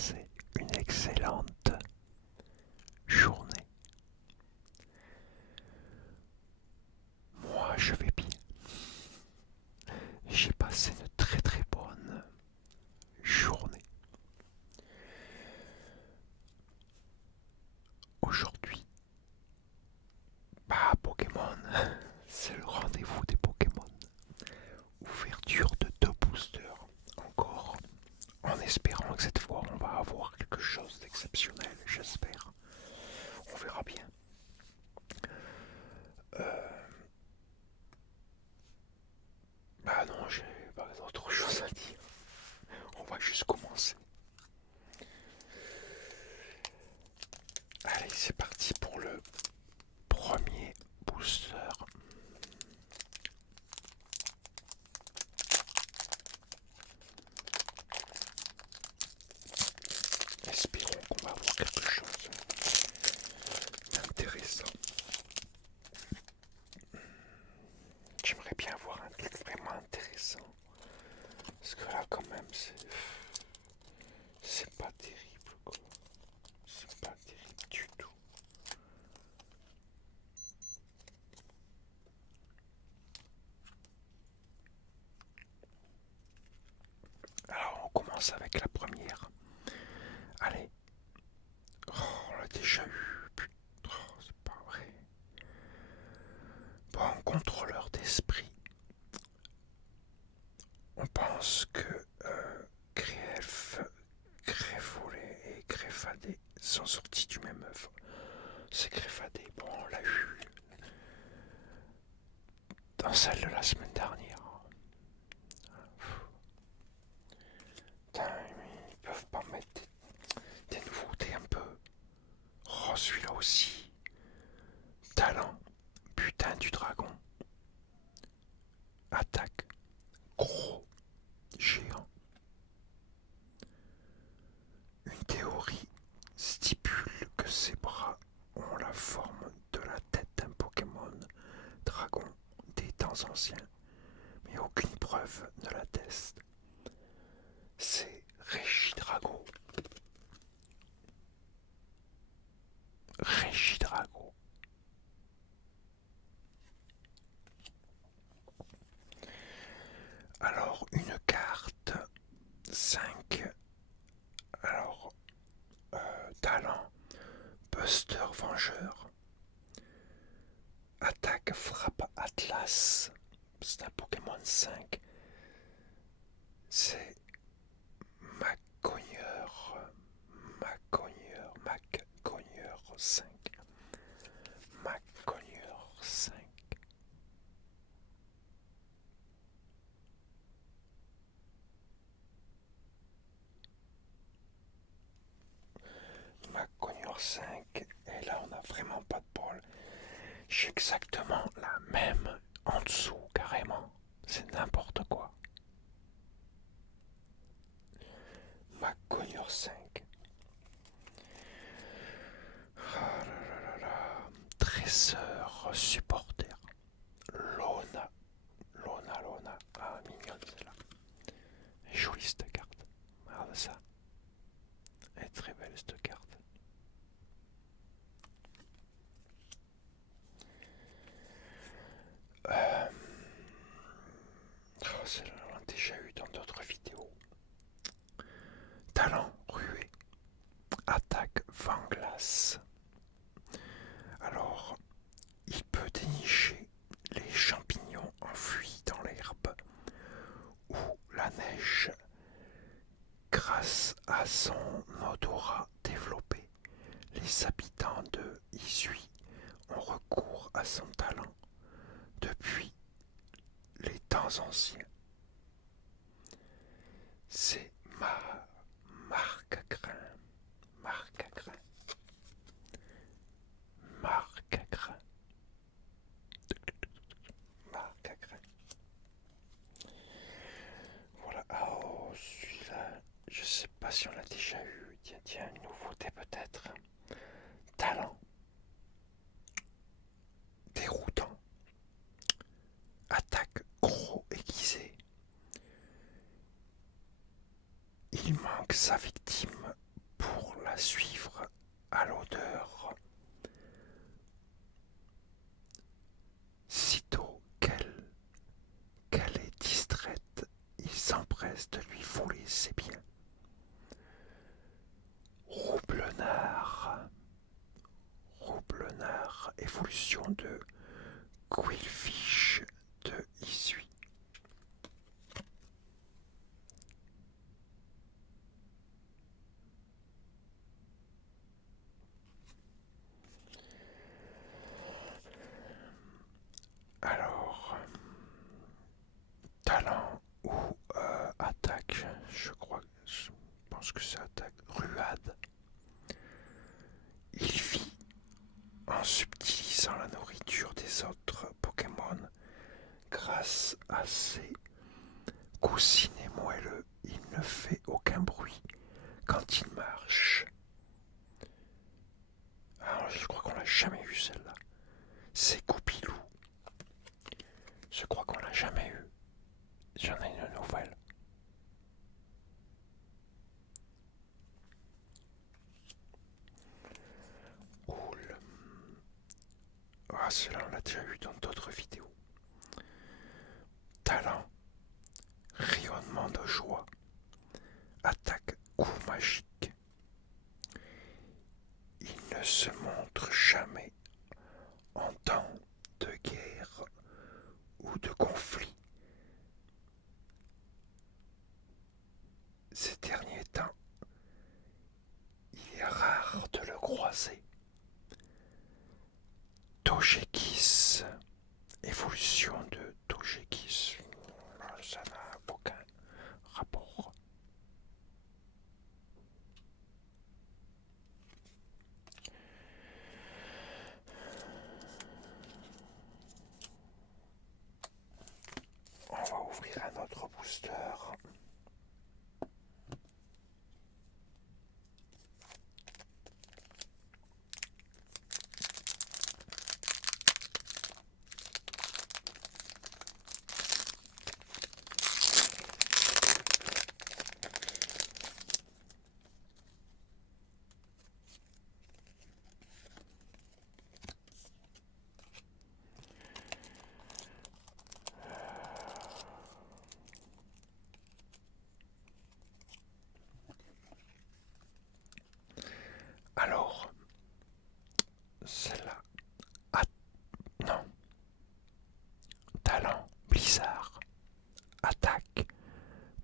passé une excellente journée. Moi, je vais bien. J'ai passé une très très bonne journée. Aujourd'hui, Pokémon, c'est le rendez-vous des Pokémon. Ouverture de 2 boosters encore, en espérant que cette fois on va avoir quelque chose d'exceptionnel, j'espère. On verra bien. Non, j'ai pas d'autre chose à dire. On va juste commencer. Allez, c'est parti pour le premier booster. Espérons qu'on va avoir quelque chose d'intéressant. J'aimerais bien avoir un truc vraiment intéressant. Parce que là, quand même, c'est pas terrible, quoi. C'est pas terrible du tout. Alors, on commence avec la première. Allez. Oh, on l'a déjà eu. Putain, c'est pas vrai. Bon, contrôleur d'esprit. On pense que Greffolé et Greffadé sont sortis du même œuvre. C'est Greffadé. Bon, on l'a eu dans celle de la semaine dernière. Putain, ils peuvent pas mettre des nouveautés un peu. Oh, celui-là aussi. Talent. Putain du dragon. Attaque. Gros. Géant. Une théorie stipule que ses bras ont la forme de la tête d'un Pokémon dragon des temps anciens, mais aucune preuve ne l'atteste. C'est Regidrago. Regidrago. Alors, une carte 5. Alors, talent, Buster Vengeur. Attaque, frappe, Atlas. C'est un Pokémon 5. C'est Macogneur 5. Macogneur 5. Macogneur 5. Et là, on n'a vraiment pas de bol. J'ai exactement la même en dessous, carrément. C'est n'importe quoi. Macogneur 5. Ah là là là là. Tresseur supporter. Lona. Lona. Ah, mignonne celle-là. Jolie cette carte. Regarde ça. Elle est très belle cette carte. Celle-là, on l'a déjà eu dans d'autres vidéos. Talent rué. Attaque vent glace. Alors, il peut dénicher les champignons enfuis dans l'herbe ou la neige grâce à son odorat développé. Les habitants de Isui ont recours à son talent depuis les temps anciens. C'est marque à grain. Marque à grain. Marque à grain. Marque à grain. Voilà. Oh, celui-là, je sais pas si on l'a déjà eu. Tiens, une nouveauté peut-être. Talent. Déroutant. Attaque gros aiguisé. Il manque sa victime suivre à l'odeur. Sitôt qu'elle est distraite, il s'empresse de lui voler ses biens. Roublenard, évolution de Quillfish de Issui. Alors, talent ou attaque, je pense que c'est attaque. Ruade. Il vit en subtilisant la nourriture des autres Pokémon grâce à ses coussinets moelleux. Il ne fait aucun bruit quand il marche. Alors, je crois qu'on l'a jamais eu celle-là. C'est Goupilou. Je crois qu'on l'a jamais eu. J'en ai une nouvelle. Cool. Ah, celui-là, on l'a déjà eu dans d'autres vidéos. Talent. Rayonnement de joie. Attaque. Coup magique. Il ne se montre jamais en temps de guerre ou de conflit. Ces derniers temps, il est rare de le croiser. Togekiss, évolution de Togekiss, ça n'a aucun rapport. On va ouvrir un autre booster. Alors, celle-là. Ah, non. Talent, Blizzard. Attaque,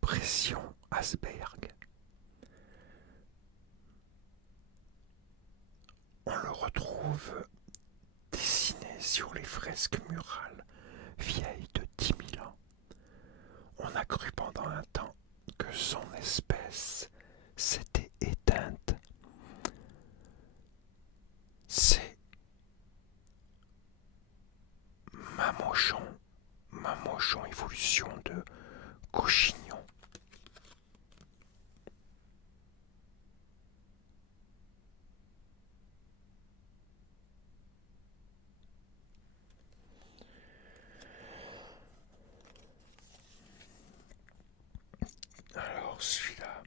pression, Asberg. On le retrouve dessiné sur les fresques murales vieilles de 10 000 ans. On a cru pendant un temps que son espèce s'était éteinte. C'est Mamochon évolution de Cochignon. Alors celui-là,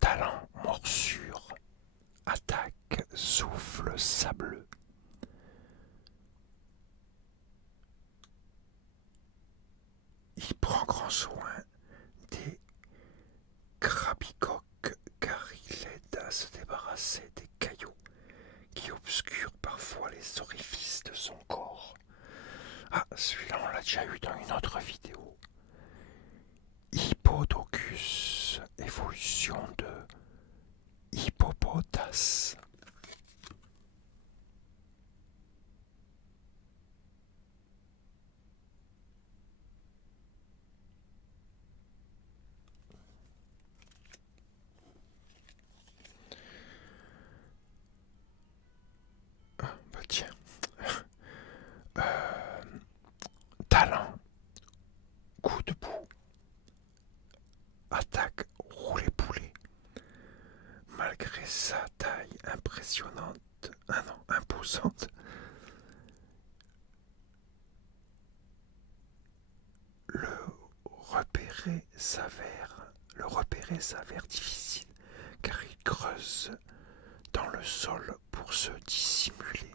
talent, morsure, attaque, souffle sableux. Il prend grand soin des crabicoques car il aide à se débarrasser des cailloux qui obscurent parfois les orifices de son corps. Ah, celui-là on l'a déjà eu dans une autre vidéo. Hippodocus, évolution de Hippopotas. Ah, bah tiens. Talent, coup de boue, attaque, roulé poulet. Malgré sa taille impressionnante, imposante, le repérer s'avère difficile car il creuse dans le sol pour se dissimuler.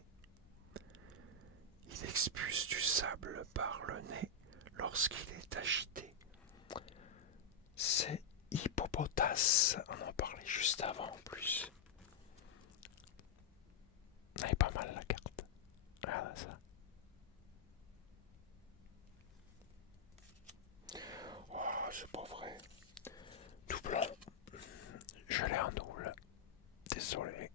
Il expulse du sable par le nez lorsqu'il est agité. C'est Hippopotas, on en parlait juste avant en plus. Elle est pas mal la carte. Regarde ça. Oh, c'est pas vrai. Doublon. Je l'ai en double. Désolé.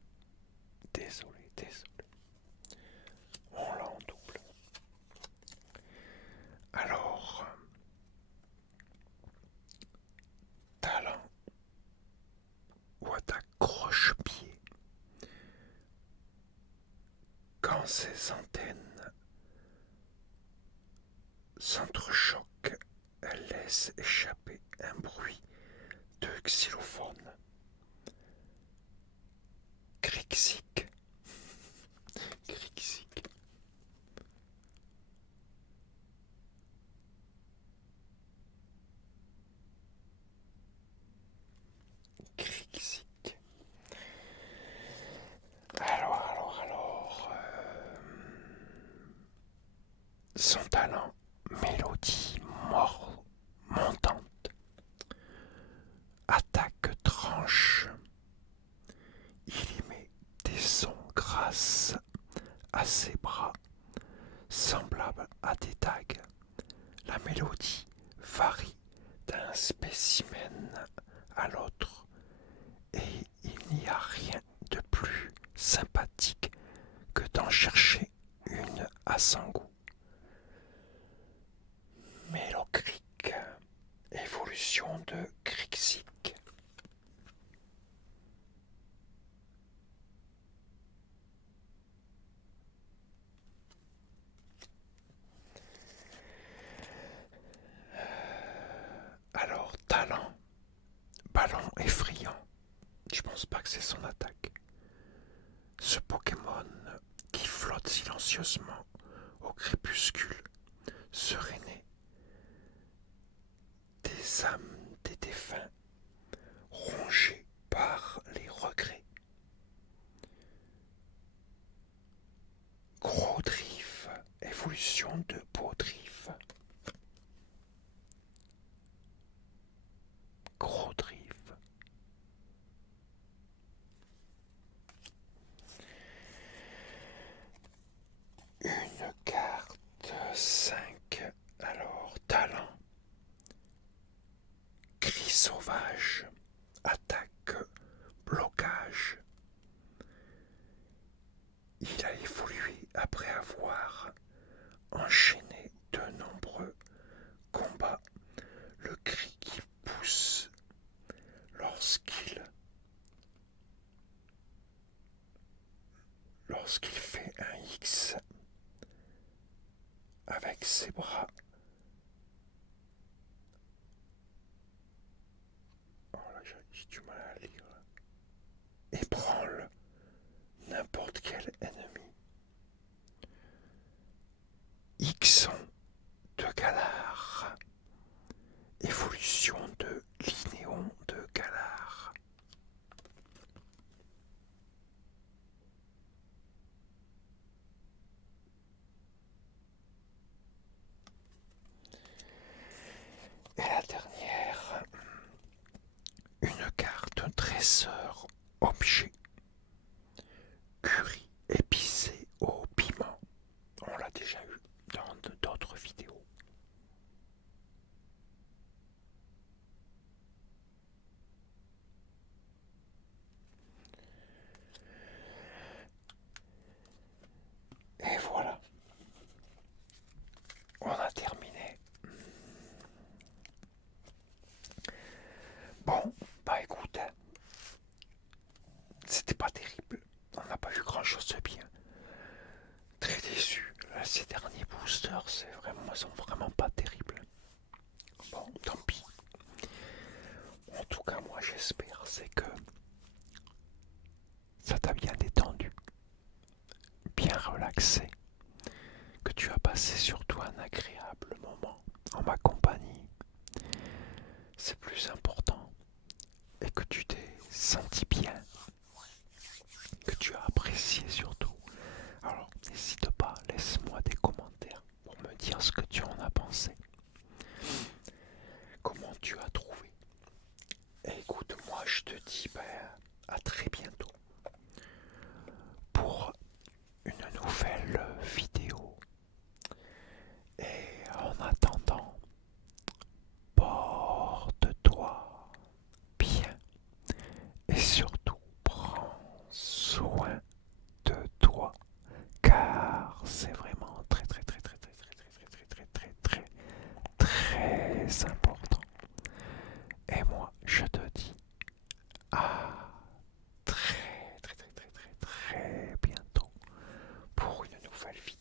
On l'a en double. Alors, talent ou attaque croche-pied. Quand ses antennes s'entrechoquent, elle laisse échapper un bruit de xylophone. Crixic. Crixic. Crixic. Alors. Son talent, mélodie montante, attaque tranche. Il y met des sons grâce à ses bras, semblables à des dagues. La mélodie varie d'un spécimen à l'autre et il n'y a rien de plus sympathique que d'en chercher une à son goût. Mélocric, évolution de Crixic. Alors, talent, ballon effrayant. Je pense pas que c'est son attaque. Ce Pokémon qui flotte silencieusement au crépuscule serait né des âmes des défunts rongées par les regrets. Gros Drift, évolution de Beau Drift. Gros Drift. Une carte 5. Alors, talent. Cri sauvage. Attaque. Blocage. Il a évolué après avoir enchaîné de nombreux combats. Le cri qui pousse lorsqu'il fait un X avec ses bras. Oh là, j'ai du mal à lire. Ébranle n'importe quel ennemi. Ixon de Galar. Évolution de Linéon de Galar. Et la dernière, une carte trésor objet. Curry épicé au piment. On l'a déjà eu dans d'autres vidéos. Et voilà. On a terminé. Bon, bah écoute, c'était pas terrible. On n'a pas vu grand chose de bien. Très déçu. Là, ces derniers boosters, sont vraiment pas terribles. Bon, tant pis. En tout cas, moi j'espère, c'est que ça t'a bien détendu, bien relaxé, que tu as passé surtout un agréable moment en ma compagnie. C'est plus important et que tu t'es senti bien, que tu as apprécié surtout. Alors n'hésite pas, laisse-moi des commentaires pour me dire ce que tu en as pensé. Comment tu as trouvé. Et écoute, moi je te dis à très bientôt pour une nouvelle vidéo. Et en attendant, porte-toi bien et surtout prends soin de toi car c'est vraiment très très très très très très très très très très très très très important. Et moi je te dis à très très très très très très bientôt pour une nouvelle vidéo.